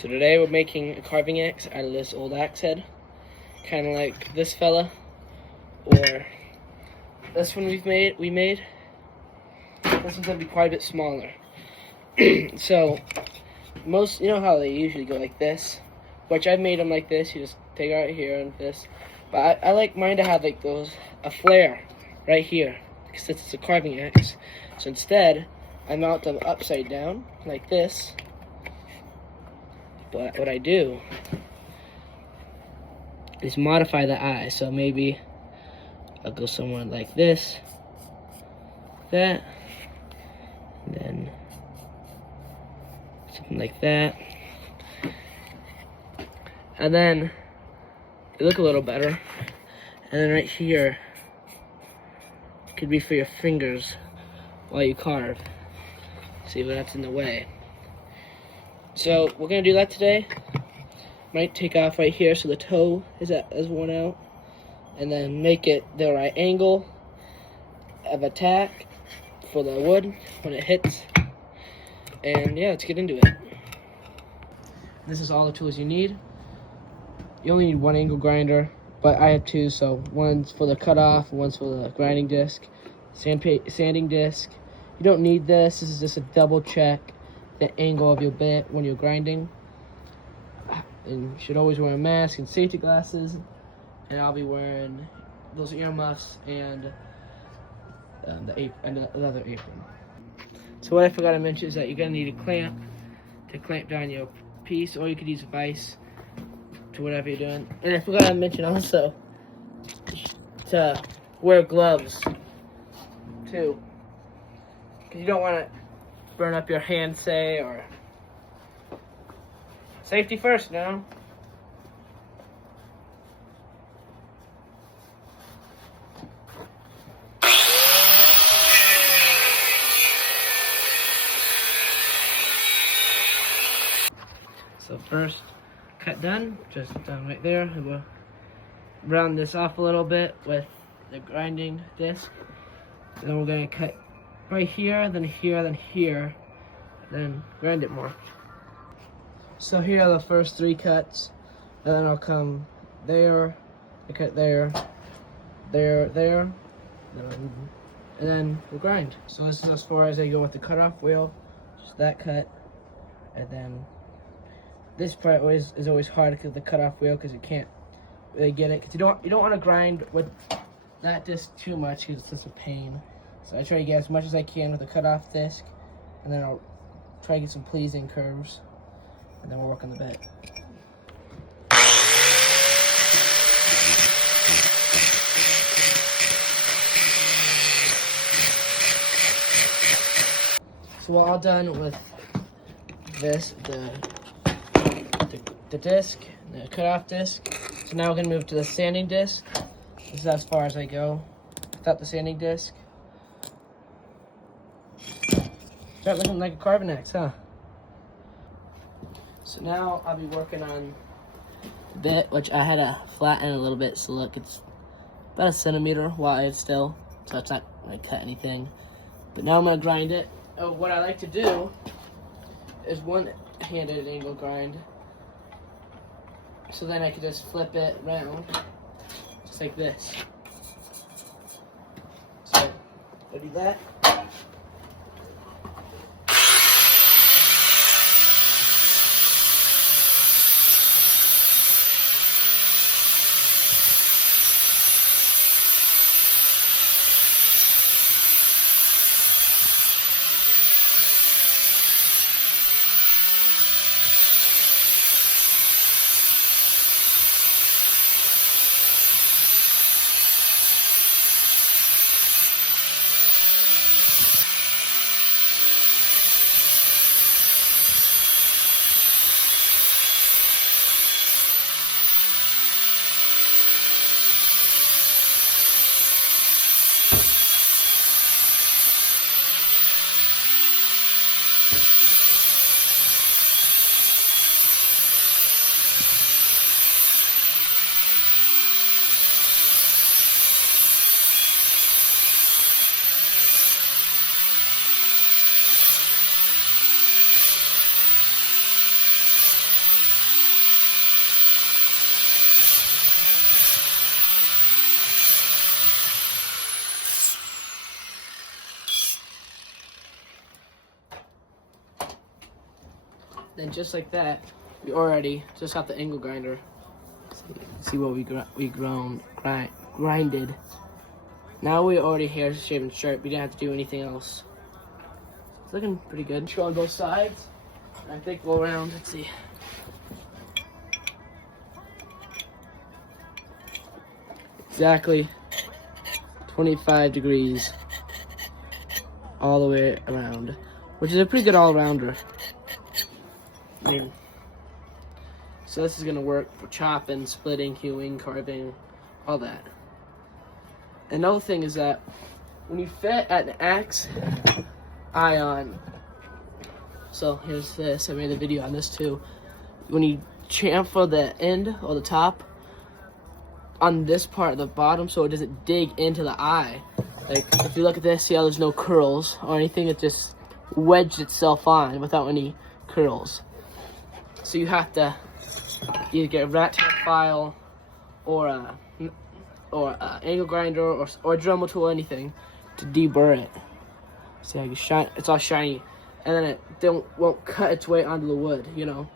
So today we're making a carving axe out of this old axe head, kind of like this fella, or this one we made. This one's gonna be quite a bit smaller. So most, you know how they usually go like this, which I've made them like this. You just take it right here and this, but I like mine to have like a flare right here, because it's a carving axe. So instead, I mount them upside down like this. But what I do is modify the eye. So maybe I'll go somewhere like this, that, and then something like that. And then they look a little better. And then right here could be for your fingers while you carve. See if that's in the way. So we're gonna do that today. Might take off right here so the toe is worn out, and then make it the right angle of attack for the wood when it hits. And yeah, let's get into it. This is all the tools you need. You only need one angle grinder, but I have two, so one's for the cutoff, one's for the grinding disc, sanding disc. You don't need this. This is just a double check the angle of your bit when you're grinding. And you should always wear a mask and safety glasses. And I'll be wearing those earmuffs and another apron. So what I forgot to mention is that you're gonna need a clamp to clamp down your piece, or you could use a vise to whatever you're doing. And I forgot to mention also to wear gloves too, because you don't want to burn up your hand, say, or safety first, no? So first cut done, just done right there. And we'll round this off a little bit with the grinding disc. And then we're gonna cut right here, then here, then here, then grind it more. So here are the first three cuts, and then I'll come there, I cut there, there, and then we'll grind. So this is as far as I go with the cutoff wheel, just that cut, and then this part is always hard because the cutoff wheel, because you can't really get it, because you don't want to grind with that disc too much because it's just a pain. So I try to get as much as I can with the cutoff disc, and then I'll try to get some pleasing curves, and then we'll work on the bit. So we're all done with this, the disc, the cutoff disc. So now we're gonna move to the sanding disc. This is as far as I go without the sanding disc. Start looking like a carving axe, huh? So now I'll be working on the bit, which I had to flatten a little bit. So look, it's about 1 centimeter wide still, so it's not gonna cut anything. But now I'm gonna grind it. Oh, what I like to do is one-handed angle grind. So then I can just flip it around, just like this. So I'll do that. And just like that, we already just have the angle grinder. See what we grinded. Now we're already hair shaving straight. We didn't have to do anything else. It's looking pretty good. Show on both sides. And I think go around. Let's see. Exactly 25 degrees all the way around, which is a pretty good all-rounder. I mean, so this is gonna work for chopping, splitting, hewing, carving, all that. Another thing is that when you fit at an axe ion, so here's this, I made a video on this too. When you chamfer the end or the top on this part of the bottom so it doesn't dig into the eye. Like if you look at this, see how there's no curls or anything, it just wedged itself on without any curls. So you have to either get a rat tail file or a angle grinder or a Dremel tool, anything to deburr it. See how you shine? It's all shiny, and then it won't cut its way onto the wood, you know.